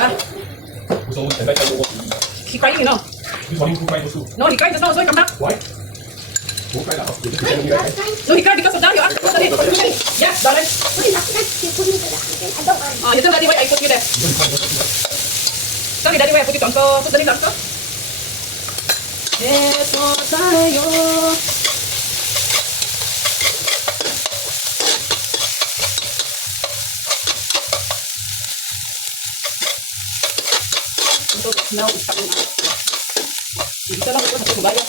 Ah, So, the guy will he crying, you know. This one you cry also. No, he cried just now, so he come back. Why? Who cried out? No, he cried because of Dario. Yeah, darling. You tell Daddy why I put you there. Tell me, Daddy, why I put it on. So, put the name down. Eso tayo. So, now it's coming out. Isa lang ito sa tubayo.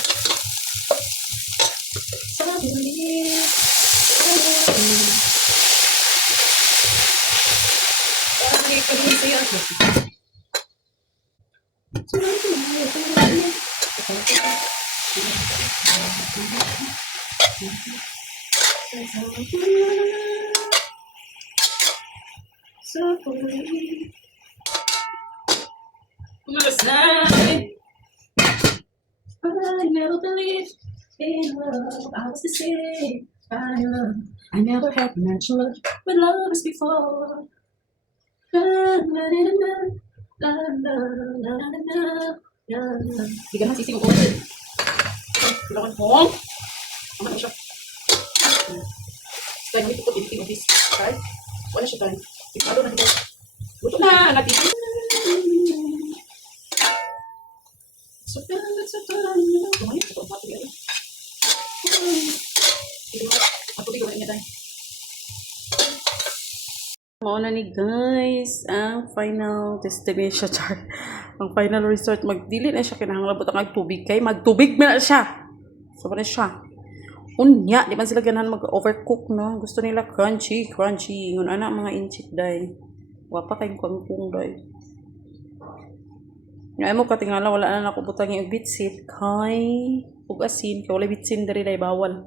Last night, I never believed in love. I was deceived by love. I never had natural with lovers before. Hindi ka naman sising ulo. Kailangan mo. Ano siya? Kaya namin tukot editing office. Okay? Wala siya tayo. Ipado na dito. Luto na! Natin. Mauna ni guys ang final destination char. Ang final resort magdili na siya kinahanglan butang magtubig kay magtubig na siya. Sobra na siya. Unya, di man sila ganahan mag-overcook no. Gusto nila crunchy. Ngun ana mga inchik day. Wapa kay kangkong day. Ngay mo katingala wala na nako butang yung bitsit kay ug asin kay wala bitsin diri day bawal.